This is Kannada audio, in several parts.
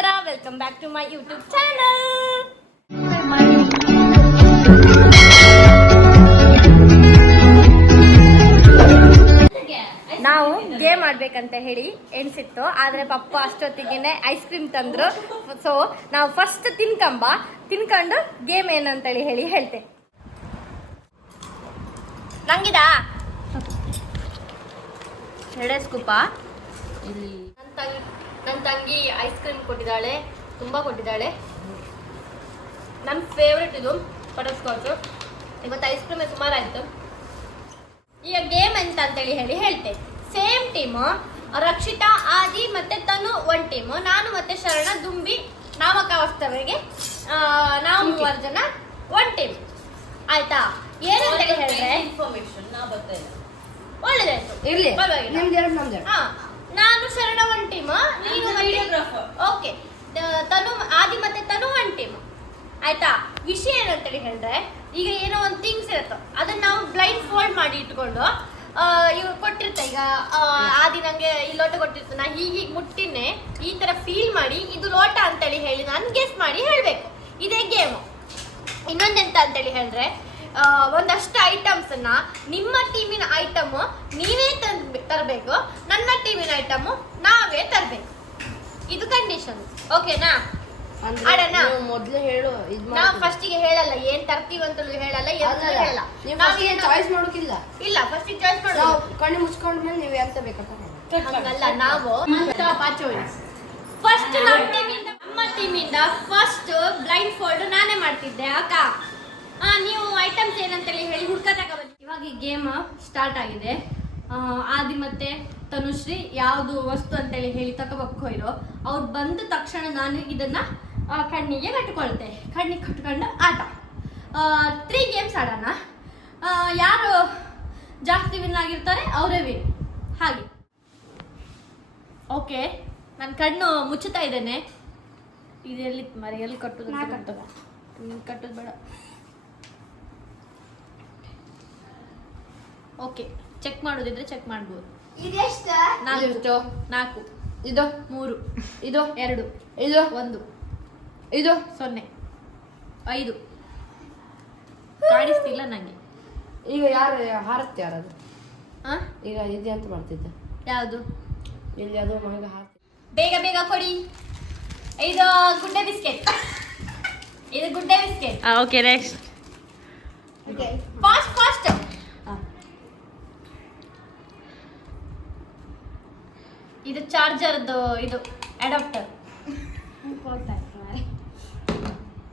ನಮಸ್ಕಾರ welcome back to my YouTube channel ನಾವು ಗೇಮ್ ಆಡ್ಬೇಕಂತ ಹೇಳಿ ಎಣಿಸಿತ್ತು ಆದ್ರೆ ಪಪ್ಪ ಅಷ್ಟೊತ್ತಿಗೆ ಐಸ್ ಕ್ರೀಮ್ ತಂದ್ರು. ಸೊ ನಾವು ಫಸ್ಟ್ ತಿನ್ಕಂಬ ತಿನ್ಕೊಂಡು ಗೇಮ್ ಏನಂತೇಳಿ ಹೇಳಿ ಹೇಳ್ತೆ. ನಂಗಿದಾ? ಎರಡೇ ಸ್ಕೂಪ. ಇಲ್ಲಿ. ನನ್ನ ತಂಗಿ ಐಸ್ ಕ್ರೀಮ್ ಕೊಟ್ಟಿದ್ದಾಳೆ ತುಂಬ ಕೊಟ್ಟಿದ್ದಾಳೆ. ನನ್ನ ಫೇವ್ರೆಟ್ ಇದು ಬಟರ್ ಸ್ಕಾಚ್ ಇವತ್ತು ಐಸ್ ಕ್ರೀಮ್ ಸುಮಾರು ಆಯಿತು ಈಗ ಗೇಮ್ ಎಂತ ಅಂತೇಳಿ ಹೇಳಿ ಹೇಳ್ತೆ. ಸೇಮ್ ಟೀಮ್ ರಕ್ಷಿತಾ ಆದಿ ಮತ್ತೆ ತನು ಒನ್ ಟೀಮ್ ನಾನು ಮತ್ತೆ ಶರಣ ದುಂಬಿ ನಾಮಕಾವಸ್ತವರಿಗೆ ಆ, ನಾವು ಮೂವರು ಜನ ಒನ್ ಟೀಮ್ ಆಯ್ತಾ? ಏನಂತೇಳಿ ಹೇಳಿದ್ರೆ? ಇನ್ಫಾರ್ಮೇಶನ್ ಒಳ್ಳೇದಾಯ್ತು. ಇರ್ಲಿ. ಪರವಾಗಿಲ್ಲ. ನಿಮ್ದು ಎರಡು ನಮ್ದು. ಹಾ. ನಾನು ಶರಣ ಒನ್ ಟೀಮ್ ನೀನು ವಿಡಿಯೋಗ್ರಾಫರ್ ಓಕೆ ತನು ಆದಿ ಮತ್ತೆ ತನು ಒನ್ ಟೀಮ್ ಆಯ್ತಾ? ವಿಷಯ ಏನಂತೇಳಿ ಹೇಳಿದ್ರೆ ಈಗ ಏನೋ ಒಂದು ಥಿಂಗ್ಸ್ ಇರುತ್ತೆ. ಅದನ್ನ ನಾವು ಬ್ಲೈಂಡ್ ಫೋಲ್ಡ್ ಮಾಡಿ ಇಟ್ಕೊಂಡು ಇವ್ ಕೊಟ್ಟಿರ್ತೆ ಈಗ ಆದಿ ನಂಗೆ ಈ ಲೋಟ ಕೊಟ್ಟಿರ್ತ. ನಾ ಹೀಗೆ ಮುಟ್ಟಿನೇ ಈ ತರ ಫೀಲ್ ಮಾಡಿ ಇದು ಲೋಟ ಅಂತೇಳಿ ಹೇಳಿ ನಾನು ಗೆಸ್ ಮಾಡಿ ಹೇಳಬೇಕು. ಇದೇ ಗೇಮು ಇನ್ನೊಂದೆಂತ ಅಂತೇಳಿ ಹೇಳಿದ್ರೆ ಒಂದಷ್ಟು ಐಟಮ್ಸ್ ಅನ್ನ ನಿಮ್ಮ ಟೀಮಿನ ಐಟಮ್ ನೀವೇ ತಂದ್ ತರಬೇಕು ನನ್ನ ಟೀಮಿನ ಐಟಮ್ ನಾವೇ ತರಬೇಕು. ಇದು ಕಂಡೀಷನ್ ಓಕೆನಾ? ನೀವು ಮೊದ್ಲು ಹೇಳು ಇದ್ ನಾವು ಮಾಡಿ. ಫಸ್ಟಿಗೆ ಹೇಳಲ್ಲ ಏನ್ ತರ್ತೀವಿ ಅಂತಲೂ ಹೇಳಲ್ಲ ಹೇಳಲ್ಲ. ನೀವು ಏನು- ಚಾಯ್ಸ್ ಮಾಡೋಕಿಲ್ಲ. ಇಲ್ಲ ಫಸ್ಟಿಗೆ ಚಾಯ್ಸ್ ನಾವು ಕಣ್ಣು ಮುಚ್ಕೊಂಡ್ಮೇಲೆ ನೀವು ಎಂತ ಹಂಗಲ್ಲ ನಾವು ಫಸ್ಟ್ ನಮ್ಮ ಟೀಮಿಂದ ನಮ್ಮ ಟೀಮಿಂದ ಫಸ್ಟ್ ಬ್ಲೈಂಡ್ ಫೋಲ್ಡ್ ನಾನೇ ಮಾಡ್ತಿದ್ದೆ ಅಕ್ಕ? ಆ, ನೀವು ಐಟಮ್ಸ್ ಏನಂತ ಹೇಳಿ ಹುಡ್ಕತಕ್ಕ ಬನ್ನಿ. ಇವಾಗ ಈ ಗೇಮ್ ಸ್ಟಾರ್ಟ್ ಆಗಿದೆ. ಆದಿ ಮತ್ತೆ ತನುಶ್ರೀ ಯಾವುದು ವಸ್ತು ಅಂತೇಳಿ ಹೇಳಿ ತಗೋಬೇಕು ಇರೋ ಅವ್ರು ಬಂದ ತಕ್ಷಣ ನಾನು ಇದನ್ನ ಆ, ಕಣ್ಣಿಗೆ ಕಟ್ಕೊಳ್ತೆ. ಕಣ್ಣಿಗೆ ಕಟ್ಕೊಂಡು ಆಟ. ತ್ರೀ ಗೇಮ್ಸ್ ಆಡೋಣ. ಆ, ಯಾರು ಜಾಸ್ತಿ ವಿನ್ ಆಗಿರ್ತಾರೆ ಅವರೇ ವಿನ್ ಹಾಗೆ. ಓಕೆ ನಾನು ಕಣ್ಣು ಮುಚ್ಚುತ್ತಾ ಇದ್ದೇನೆ. ಇದೆಲ್ಲಿ ಎಲ್ಲಿ ಮರಿ ಎಲ್ಲಿ ಕಟ್ಟುದು. ಹ್ಮ್, ಕಟ್ಟುದು ಬೇಡ. ಓಕೆ ಚೆಕ್ ಮಾಡೋದಿದ್ರೆ ಚೆಕ್ ಮಾಡ್ಬೋದು. ನಾಲ್ಕು. ಇದು. ನಾಲ್ಕು. ಇದು. ಮೂರು. ಇದು. ಎರಡು. ಇದು. ಒಂದು. ಇದು. ಸೊನ್ನೆ. ಐದು. ಕಾಣಿಸ್ತಿಲ್ಲ ನನಗೆ ಈಗ ಯಾರು ಹಾರತ್ತೆ ಯಾರದು ಹಾಂ ಈಗ ಇದೆ ಅಂತ ಮಾಡ್ತಿದ್ದೆ? ಯಾವುದು? ಇಲ್ಲಿ ಅದು ಮಗ ಹಾರ್ತಿ ಬೇಗ ಬೇಗ ಕೊಡಿ. ಇದು ಗುಡ್ಡೆ ಬಿಸ್ಕೆಟ್. ಇದು Good Day biscuit. Okay next fast fast ಇದು ಚಾರ್ಜರ್ದು ಇದು ಅಡಾಪ್ಟರ್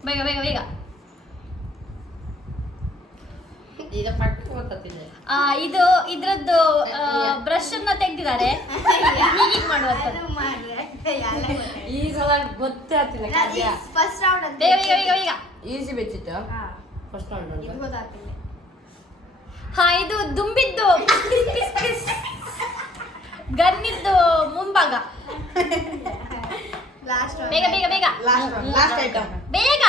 ಬೇಗ ಬೇಗ ಬೇಗ. ಆ, ಇದು ಇದ್ರದ್ದು ಬ್ರಷ್ ಅನ್ನ ತೆಗ್ದಿದ್ದಾರೆ. ಹೀಗೆ ಮಾಡುವಂಥದ್ದು. ಈ ಸಲ ಗೊತ್ತೇ ಆಗ್ತಿಲ್ಲ ಫಸ್ಟ್ ರೌಂಡ್ ಬೇಗ ಬೇಗ ಬೇಗ ಬೇಗ. ಈಸಿ ಬೆಚ್ಚಿತ್ತು ಫಸ್ಟ್ ರೌಂಡ್ ಹಾ ಇದು ದುಂಬಿದ್ದು. ಗನ್ನಿದ್ದು ಮುಂಭಾಗ. ಲಾಸ್ಟ್ ಬೇಗ ಬೇಗ ಬೇಗ. ಲಾಸ್ಟ್ ಲಾಸ್ಟ್ ಐಟಮ್ ಬೇಗ.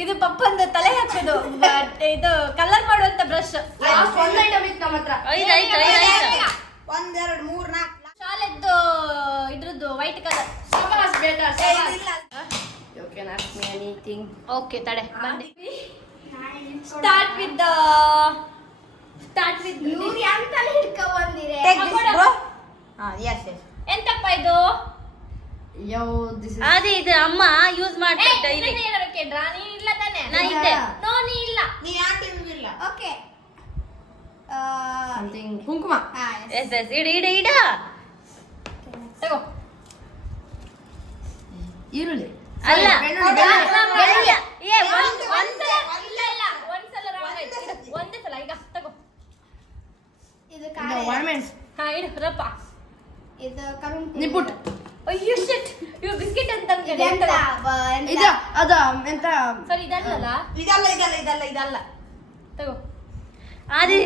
ಇದು ಪಪ್ಪಂದು ತಲೆ ಹಾಕೋದು. ಇದು ಕಲರ್ ಮಾಡುವಂತ ಬ್ರಷ್ ಲಾಸ್ಟ್ ಒಂದು ಐಟಮ್ ಇತ್ತು ನಮ್ಮ ಹತ್ರ. ಐದು ಐದು ಐದು ಐದು ಒಂದೆರಡು ಮೂರ್ ನಾಲ್ಕು. ಶಾಲೆದ್ದು ಇದ್ರದ್ದು ವೈಟ್ ಕಲರ್ ಸಮಾಸ್ ಬೇಟಾ can ask me anything okay ತಡೆ ಸ್ಟಾರ್ಟ್ ವಿತ್ ಸ್ಟಾರ್ಟ್ ವಿತ್ ಇವ್ರು ಎಂತಲ್ಲಿ ಹಿಡ್ಕೊ ಬಂದಿರೆ ಹಾ ಎಸ್ ಎಸ್ ಎಂತಪ್ಪ ಇದು? ಯೋ ದಿಸ್ ಇಸ್ ಅದೇ ಇದು ಅಮ್ಮ ಯೂಸ್ ಮಾಡ್ತಾ ಇದೆ ಏನಾದರೂ ಕೇಳ್ರಾ? ನೀ ಇಲ್ಲ ತಾನೆ? ನಾ ಇದ್ದೆ. ನೋ ನೀ ಇಲ್ಲ. ನೀ ಯಾಕೆ ಇಲ್ಲ ಓಕೆ. ಸಮಥಿಂಗ್ ಕುಂಕುಮ. ಎಸ್ ಎಸ್ ಇಡ ಇಡ ಇಡ. ತಗೋ. ಈರುಳ್ಳಿ. ಅಲ್ಲ ಬೆಳ್ಳುಳ್ಳಿ, ಬೆಳ್ಳುಳ್ಳಿ. ಬೆಳ್ಳುಳ್ಳಿ. ಏ ಒಂದ್ ಒಂದ್ಸಲ ಇಲ್ಲ ಇಲ್ಲ ಒಂದ್ಸಲ wrong ಆಯ್ತು. ಇಡು, ಒಂದೇ ಸಲ ಈಗ ತಗೋ ಇದು ಇದು ಕಾಳೆ ಒಣಮೆಣಸು ಹಾ ಇಡು ರಪ್ಪ ಇದು ಕರುಣ್ ನಿಪ್ಪುಟ್ ಅಯ್ಯೋ ಶಿಟ್ ಇವ್ ಬಿಸ್ಕೆಟ್ ಅಂತ ಅನ್ಕೊಂಡೆ. ಇದೆಂತ ತಗೋ. ಬ- ಎಂತ? ಇದು ಅದು ಎಂತ ಸರಿ ಇದಲ್ಲ ಇದಲ್ಲ ಇದಲ್ಲ ಇದಲ್ಲ ಇದಲ್ಲ. ತಗೋ. ಆದಿ.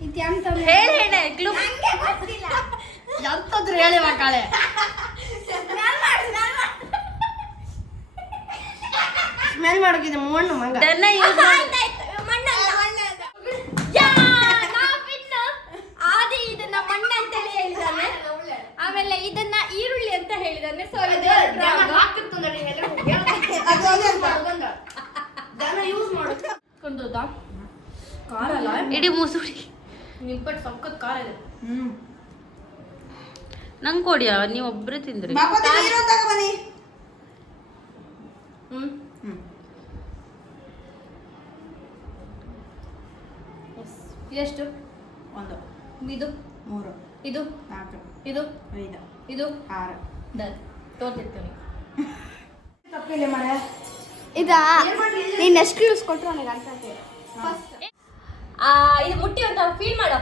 ಇದು ಎಂತ ಹೇಳಿ ಹೇಳ ಕ್ಲೂ. ನನಗೆ ಗೊತ್ತಿಲ್ಲ. ಎಂತದ್ರು ಹೇಳಿ ಮಕ್ಕಳೇ ಸ್ಮೆಲ್ ಮಾಡು ಸ್ಮೆಲ್ ಮಾಡು. ಸ್ಮೆಲ್ ಮಾಡೋಕಿದೆ ಮಣ್ಣು ಮಂಗ. ದನ್ನ ಯೂಸ್ ಮಾಡಿ ಆಯ್ತಾಯ್ತು, ಮಣ್ಣಲ್ಲ. ಯಾ, ನಾ win. ಆದಿ ಇದನ್ನ ಮಣ್ಣು ಅಂತೇಳಿ ಹೇಳಿದಾನೆ ಆಮೇಲೆ ಇದನ್ನ ಈರುಳ್ಳಿ ಅಂತ ಹೇಳಿದಾನೆ ಸೊ ಕೊಂಡೋದ ಖಾರ ಅಲ್ಲ? ಇಡೀ ಮುಸುಡಿ ನಿಂಪಟ್ಟು ಸಖತ್ ಖಾರ ಇದೆ. ಹ್ಮ್. ನಂಗೆ ಕೊಡಿಯ ನೀವು ಒಬ್ಬರೇ ತಿಂದ್ರಿ. ಎಷ್ಟು ಒಂದು. ಇದು? ಮೂರು. ಇದು ನಾಲ್ಕು. ಇದು ಐದು. ಇದು ಆರು. ಡನ್. ತೋರ್ತಿರ್ತೀನಿ ತಪ್ಪಿಲ್ಲ ಮರೆ ಇದಾ? ನೀನ್ ಎಷ್ಟು ಯೂಸ್ ಕೊಟ್ರು ನನಗೆ ಅರ್ಥ ಆಗ್ತಿಲ್ಲ. ಆ ಇದು ಮುಟ್ಟಿ ಅಂತ ಫೀಲ್ ಮಾಡು.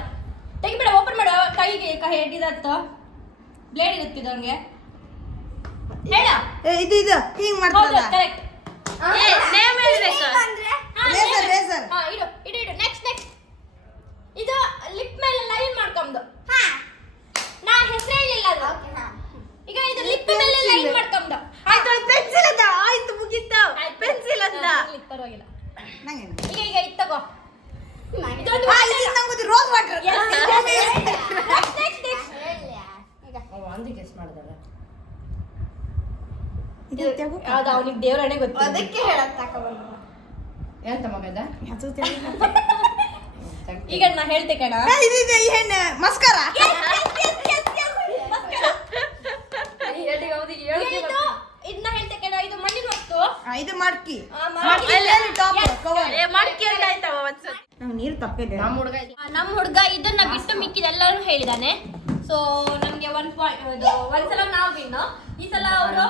ತೆಗಿಬೇಡ ಓಪನ್ ಮಾಡು. ಕೈಗೆ ಕೈ ಹಿಡಿದತ್ತ ಬ್ಲೇಡ್ ಇರುತ್ತೆ ಇದಂಗೆ ಹೇಳ. ಇದು ಇದು. ಹಿಂಗ್ ಮಾಡ್ತಾರೆ ಕರೆಕ್ಟ್ ಏ ನೇಮ್ ಹೇಳ್ಬೇಕಾ ರೇಸರ್ ರೇಸರ್ ಹಾ ಇಡು ಇಡು ಇಡು. ನೆಕ್ಸ್ಟ್ ನೆಕ್ಸ್ಟ್ ಇದು ಲಿಪ್ ಮೇಲೆ ಲೈನ್ ಮಾಡ್ಕೊಂಬುದು ನಾ ಹೆಸರು ಹೇಳಿಲ್ಲ ಅದು ಈಗ ಇದು ಲಿಪ್ ಮೇಲೆ ಲೈನ್ ಮಾಡ್ಕೊಂಬುದು ಆಯ್ತು ಪೆನ್ಸಿಲ್ ಅಂತ ಆಯ್ತು ಮುಗೀತ ಪೆನ್ಸಿಲ್ ಅಂತ ಪರವಾಗಿಲ್ಲ ನಂಗೆ ಈಗ ಈಗ ಇದು ತಗೋ ಇದೊಂದು ಆ, ಇದು ನಂಗೆ ಗೊತ್ತು rose water next next next ಒಂದು ಗೆಸ್ ಮಾಡಿದಾಗ ಯಾವ್ದು ಅವನಿಗೆ ದೇವರಣೆ ಗೊತ್ತು ಅದಕ್ಕೆ ಹೇಳಕ್ ತಗೊಬಂದು ಎಂತ ಮಗದ? ಈಗ ನಾ ಹೇಳ್ತೆ ಕಣ. ಮಸ್ಕಾರ. ಇದನ್ನ ಹೇಳ್ತೆ ಕಣ ಇದು ಮಣ್ಣಿನ ವಸ್ತು. ಇದು ಮಡ್ಕಿ. ಆ, ಮಡ್ಕಿ. ಟಾಪ್. ಕವರ್ ಏ ಮಡ್ಕಿ ಅಂತ ಆಯ್ತವ ಒಂದ್ಸತಿ. ನೀರು ತಪ್ಪಿದೆ. ನಮ್ಮ ಹುಡುಗ ನಮ್ಮ ಹುಡುಗ ಇದನ್ನ ಬಿಟ್ಟು ಮಿಕ್ಕಿದೆಲ್ಲರೂ ಹೇಳಿದಾನೆ. ಸೊ ನಮ್ಗೆ ಒನ್ ಪಾಯಿಂಟ್ ಇದು ಒಂದ್ಸಲ ನಾವು ವಿನ್ ಈ ಸಲ ಅವರು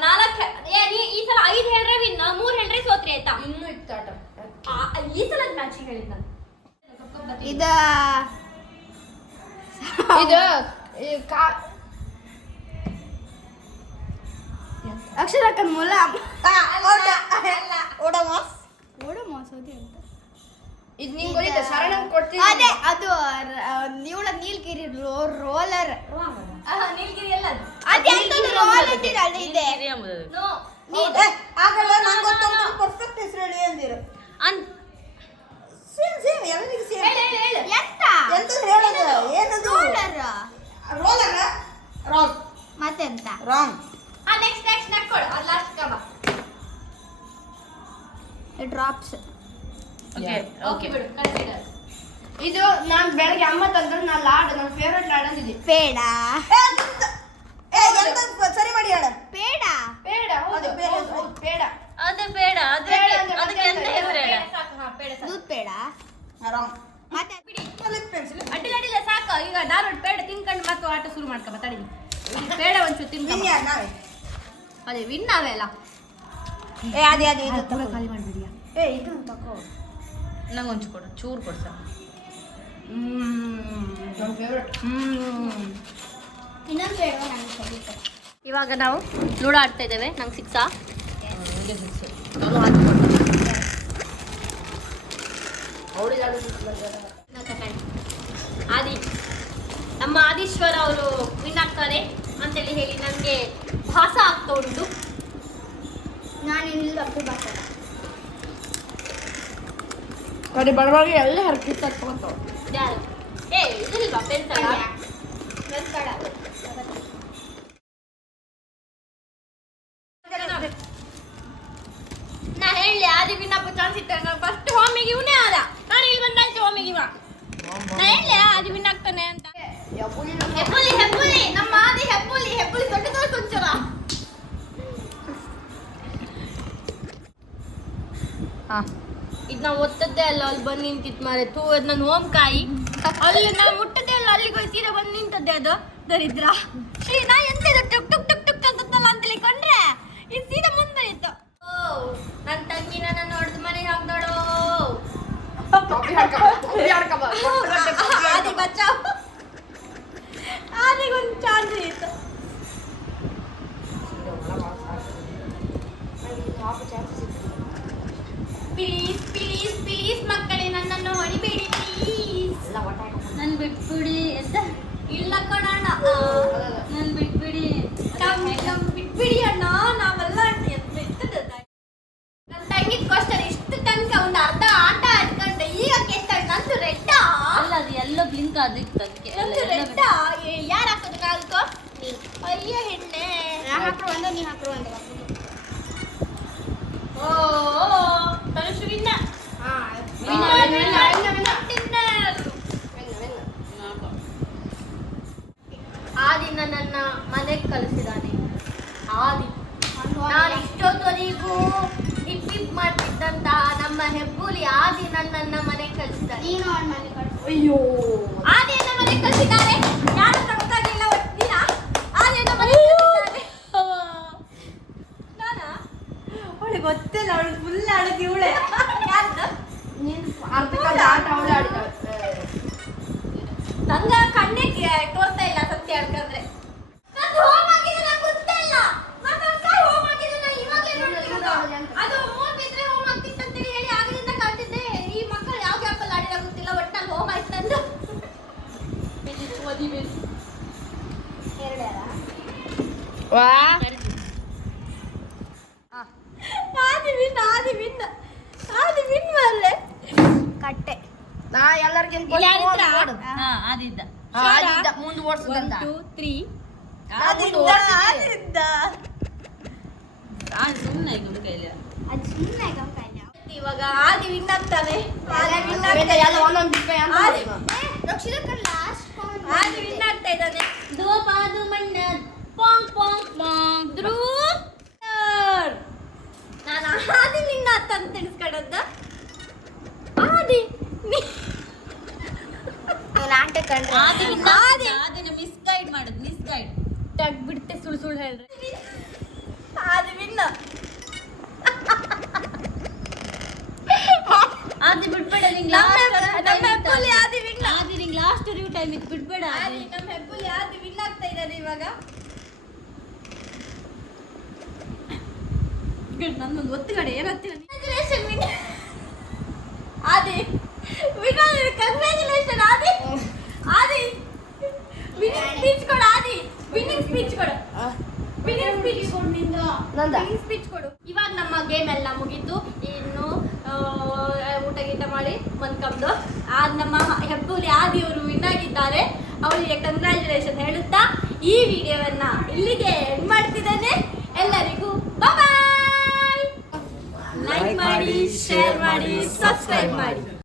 ನಾಲ್ಕು ಏ ನೀ- ಈ ಸಲ ಐದು ಹೇಳ್ರೆ ವಿನ್ ಮೂರ್ ಹೇಳ್ರೆ ಸೋತ್ರಿ ಆಯ್ತಾ? ಇನ್ನೂ ಇತ್ತು ಈ ಸಲ ಮ್ಯಾಚ್ ಹೇಳಿದ್ ನಾನು. ಇದ ಇದು ಅಕ್ಷರಕ್ಕನ್ ಮೂಲ ಇದು ನಿಂಗೆ ಶರಣ ಕೊಡ್ತೀನಿ ಅದೇ ನೀಲಗಿರಿ ರೋಲರ್. ನೀಲ್ಗಿರಿ ಅದು. ಅಂತದ್ದು ರೋಲ್ ಇದೆ. ಮುದದು. ನೋ ಆಗಲ್ಲ ನಂಗೆ ಗೊತ್ತಂತ ಪರ್ಫೆಕ್ಟ್ ಹೆಸರು ಹೇಳಿ ಅಂದಿರು. ಅನ್ ಸೇಮ್ ಸೇಮ್ ಎಲ್ಲರಿಗೂ ಸೇಮ್? ಹೇಳು ಹೇಳು ಹೇಳು. ಎಂತ? ಎಂತ ಹೇಳೋದು? ಏನದು? ರೋಲರ್. ರೋಲರ್? ರಾಂಗ್. ಮತ್ತೆಂತ? ರಾಂಗ್. ಆ ನೆಕ್ಸ್ಟ್ ನೆಕ್ಸ್ಟ್ ನಕ್ಕೊಡು ಅದು ಲಾಸ್ಟ್ ಕಬ ಡ್ರಾಪ್ಸ್ ಓಕೆ ಓಕೆ ಬಿಡು ಕಳ್ಸಿಡ ಇದು. ನಾನು ಬೆಳಗ್ಗೆ ಅಮ್ಮ ತಂದ್ರೆ ನಾನು ಲಾಡ್ ನನ್ನ ಫೇವ್ರೆಟ್ ಲಾಡ್ ಅಂದಿದ್ದೆ. ಪೇಡ? ಸರಿ ಮಾಡಿ ಹೇಳ. ಪೇಡ? ಪೇಡ ಹೌದು ಪೇಡ ಅದು ಬೇಡ ಅದಕ್ಕೆ ಎಂತ ಹೆಸರು ಹೇಳ? ಸಾಕು ಹಾ ಬೇಡ ಸಾಕು. ದೂದ್ ಪೇಡ? ಆರಾಮ್ ಮತ್ತೆ? ಬಿಡಿ ಪೆನ್ಸಿಲ್ ಅಡ್ಡಿಲ್ಲ ಅಡ್ಡಿಲ್ಲ ಸಾಕು. ಈಗ ಧಾರವಾಡ ಪೇಡ ತಿನ್ಕೊಂಡು ಮತ್ತೆ ಆಟ ಶುರು ಮಾಡ್ಕೊ ಮಾತಾಡಿ ಪೇಡ ಒಂಚೂರು ತಿನ್ಕ. ವಿನ್ಯಾಸ ನಾವೇ? ಅದೇ ವಿನ್ ನಾವೆಲ್ಲ. ಏ ಅದೇ ಅದೇ. ಖಾಲಿ ಮಾಡ್ಬಿಡಿ. ಏ ಇದು ತಗೋ. ನಂಗೆ ಒಂಚು ಕೊಡು ಚೂರು ಕೊಡು ಸರ್ ಇವಾಗ ನಾವು ಲೂಡೋ ಆಡ್ತಾ ಇದ್ದೇವೆ ನಂಗೆ ಸಿಕ್ಸಾ ಆದಿ ನಮ್ಮ ಆದೀಶ್ವರ ಅವರು ವಿನ್ ಆಗ್ತಾರೆ ಅಂತೇಳಿ ಹೇಳಿ ನನಗೆ ಭಾಸ ಆಗ್ತಾ ಉಂಟು. ನಾನು ಇಲ್ಲಿ ಅಪ್ಪು ಬಾಸ ಕಡೆ ಬಡವಾಗಿ ಎಲ್ಲ ಹರ್ಕಿಸ್ ತಕ್ಕೊತಾವ ಯಾರು? ಏ ಇದಿಲ್ವಾ ನಾ ಹೇಳಿ ಆದಿ ವಿನ್ನಪ್ಪ ಚಾನ್ಸ್ ಇತ್ತ ಫಸ್ಟ್ ಹೋಮಿಗೆ ಇವನೇ ಆದ. ನಾನು ಇಲ್ಲಿ ಬಂದಾಯ್ತು ಹೋಮಿಗೆ ಇವ. ನಾ ಹೇಳಿ ಆದಿ ವಿನ್ ಆಗ್ತಾನೆ ಅಂತ. ಹೆಬ್ಬುಲಿ ಹೆಬ್ಬುಲಿ ನಮ್ಮ ಆದಿ ಹೆಬ್ಬುಲಿ ಹೆಬ್ಬುಲಿ ದೊಡ್ಡ ದೊಡ್ಡ ಒಂಚೂರ. ಇದು ನಾವು ಒತ್ತದ್ದೇ ಅಲ್ಲ ಅಲ್ಲಿ ಬಂದು ನಿಂತಿತ್ತು ಮಾರೆ. ತೂ ಅದು ನನ್ನ ಕಾಯಿ. ಅಲ್ಲಿ ನಾವು ಮುಟ್ಟದೇ ಅಲ್ಲ ಅಲ್ಲಿಗೆ ಹೋಗಿ ಸೀರೆ ಬಂದು ನಿಂತದ್ದೆ ಅದು. ದರಿದ್ರ. ಶ್ರೀ ನಾ ಎಂತ ಇದು ಟುಕ್ ಟುಕ್ ಟುಕ್ ಟುಕ್ ಅಂತಲ್ಲ ಅಂತೇಳಿ ಕೊಂಡ್ರೆ ಇದು ಸೀದಾ ಮುಂದೆ ಇತ್ತು ಓ ನನ್ನ ತಂಗಿ ನನ್ನ ನೋಡಿದ ಮನೆಗೆ ಹಾಕ್ದೋಳು. ಆದಿ ಬಚಾವ್ ಅಲ್ಲ ಅದು ಎಲ್ಲ ಬ್ಲಿಂಕ್ ಅದಿತ್ತು ಅದಕ್ಕೆ ಯಾರು ಹಾಕೋದು ಕಾಲ್ಕೋ? ಅಯ್ಯ ಹೆಣ್ಣೆ. ಹಾಕ್ರು ಒಂದು ನೀ ಹಾಕ್ರು ಒಂದು. ಓ ತನುಷ್ ವಿನ್ನ. ಆ ದಿನ ನನ್ನ ಮನೆಗೆ ಕಳಿಸಿದಾನೆ. ಆದಿ. ನಾನು ಇಷ್ಟೊತ್ತವರೆಗೂ ಹಿಪ್ ಹಿಪ್ ಮಾಡ್ತಿದ್ದಂತ ನಮ್ಮ ಹೆಬ್ಬೂಲಿ ಆದಿ ನನ್ನನ್ನ ಮನೆಗೆ ಕಳಿಸಿದಾನೆ. ನೀನು ಅವ್ನ ಮನೆ ಕಳ್ಸು ಅಯ್ಯೋ ಆದಿಯನ್ನ ಮನೆಗೆ ಕಳಿಸಿದ್ದಾರೆ ಯಾರು ಅಂತ ಗೊತ್ತಾಗ್ಲಿಲ್ಲ ಒಟ್ಟು ದಿನ ಆದಿಯನ್ನ ಮನೆಗೆ ಕಳಿಸಿದ್ದಾರೆ ನಾನಾ ಅವಳಿಗೆ ಗೊತ್ತಿಲ್ಲ ಅವಳು ಫುಲ್ ಆಡೋದು ಇವಳೆ ಯಾರ್ದು ನೀನು ಅರ್ಧಕ್ಕರ್ಧ ಆಟ ಅವಳು ಆಡಿದಾಳೆ ನಂಗ ಕಣ್ಣಿಗೆ ತೋರ್ತಾ ಇಲ್ಲ ಸತ್ಯ ಹೇಳ್ಕಂದ್ರೆ ನಂದು ಹೋಮ್ ಆಗಿದೆ ನಂಗೆ ಗೊತ್ತೇ ಇಲ್ಲ ಮತ್ತೆ ಅಕ್ಕ ಹೋಮ್ ಆಗಿದೆ ನಾನು ಇವಾಗಲೇ ನೋಡ್ತಿರೋದು ಅದು ಮೂರ್ ಬಿದ್ರೆ ಹೋಮ್ ಆಗ್ತಿತ್ತು ಅಂತೇಳಿ ಹೇಳಿ ಆಗಲಿಂದ ಕಾಡ್ತಿದ್ದೆ ಈ ಮಕ್ಕಳು ಯಾವ ಗ್ಯಾಪಲ್ಲಿ ಆಡಿರೋ ಗೊತ್ತಿಲ್ಲ ಒಟ್ನಲ್ಲಿ ಹೋಮ್ ಆಯ್ತು ನಂದು ಎರಡೇರಾ ವಾ ಆದಿ ವಿನ್ ಆದಿ ವಿನ್ ಕಟ್ಟೆ. ನಾ ಎಲ್ಲರಿಗಿಂತ ಇಲ್ಲಿ ಯಾರಿದ್ರ ಹಾ ಆದಿದ್ದ. ಮುಂದೆ ಓಡಿಸದಂತ ಟೂ ತ್ರೀ ಆದಿದ್ದ ಆದಿದ್ದ. ಆದ್ ಸುಮ್ನೆ ಈಗ ನಮ್ಮ ಕೈಲಿ. ಅದು ಸುಮ್ಮನೆ ಗಂಕಾಯ್ತು ಇವಾಗ ಆದಿ ವಿನ್ ಆಗ್ತಾನೆ. ಆದಿ ವಿನ್ ಎಲ್ಲ ಒಂದೊಂದು ರೂಪಾಯಿ ಅಂತ ಆದಿ ರಕ್ಷಿತ ಲಾಸ್ಟ್ ಆದಿ ವಿನ್ ಆಗ್ತಾ ಇದ್ದಾನೆ ಧೂಪಾದು ಮಣ್ಣ ಪಾಂಗ್ ಪಾಂಗ್ ಪಾಂಗ್ ಧ್ರುವ್ ನಾನು ಆದಿ ನಿನ್ನ ಅಂತ ತಿಳಿಸ್ಕೊಡದ್ದ ಆದಿ ನೀ- ನಾಟಕ ಕಂಡ್ರೆ. ಆದಿನ ಮಿಸ್ಗೈಡ್ ಮಿಸ್ ಗೈಡ್ ಮಾಡುದು ಮಿಸ್ ಗೈಡ್ ಟಗ್ ಬಿಡ್ತೆ ಸುಳ್ಳು ಸುಳ್ಳು ಹೇಳ್ರಿ. ಆದಿ ವಿನ್ನ ಆದಿ ಬಿಡ್ಬೇಡ ನಿಂಗೆ ನಮ್ಮ ಹೆಬ್ಬುಲಿ ಆದಿ. ವಿನ್ ಆದಿ ನಿಂಗೆ ಲಾಸ್ಟ್ ರಿವ್ ಟೈಮ್ ಇತ್ತು ಬಿಡ್ಬೇಡ ಆದಿ. ನಮ್ಮ ಹೆಬ್ಬುಲಿ ಆದಿ ವಿನ್ ಆಗ್ತಾ ಇದ್ದಾನೆ ಇವಾಗ. ನನ್ನೊಂದು ಒತ್ತುಗಡೆ ಏನಂತೀರ congratulation Aadi win congratulation Aadi. Aadi. Winning speech ಕೊಡು ಆದಿ. ವಿನ್ನಿಂಗ್ ಸ್ಪೀಚ್ ಕೊಡು. ವಿನ್ನಿಂಗ್ ಸ್ಪೀಚ್ ಕೊಡು. ನಿಂದು? ವಿನ್ನಿಂಗ್ ಸ್ಪೀಚ್ ಕೊಡು. ಇವಾಗ ನಮ್ಮ ಗೇಮ್ ಎಲ್ಲ ಮುಗೀತು. ಇನ್ನು ಊಟ ಗೀಟ ಮಾಡಿ ಮನ್ಕಂದು ಆ ನಮ್ಮ ಹೆಬ್ಬೂಲಿ ಆದಿಯವರು ವಿನ್ ಆಗಿದ್ದಾರೆ. ಅವರಿಗೆ ಕಂಗ್ರ್ಯಾಚುಲೇಷನ್ ಹೇಳುತ್ತಾ ಈ ವಿಡಿಯೋವನ್ನ ಇಲ್ಲಿಗೆ ಎಂಡ್ ಮಾಡ್ತಿದ್ದೇನೆ. ಎಲ್ಲರಿಗೂ ಬಾಯ್ ಲೈಕ್ ಮಾಡಿ ಶೇರ್ ಮಾಡಿ ಸಬ್ಸ್ಕ್ರೈಬ್ ಮಾಡಿ.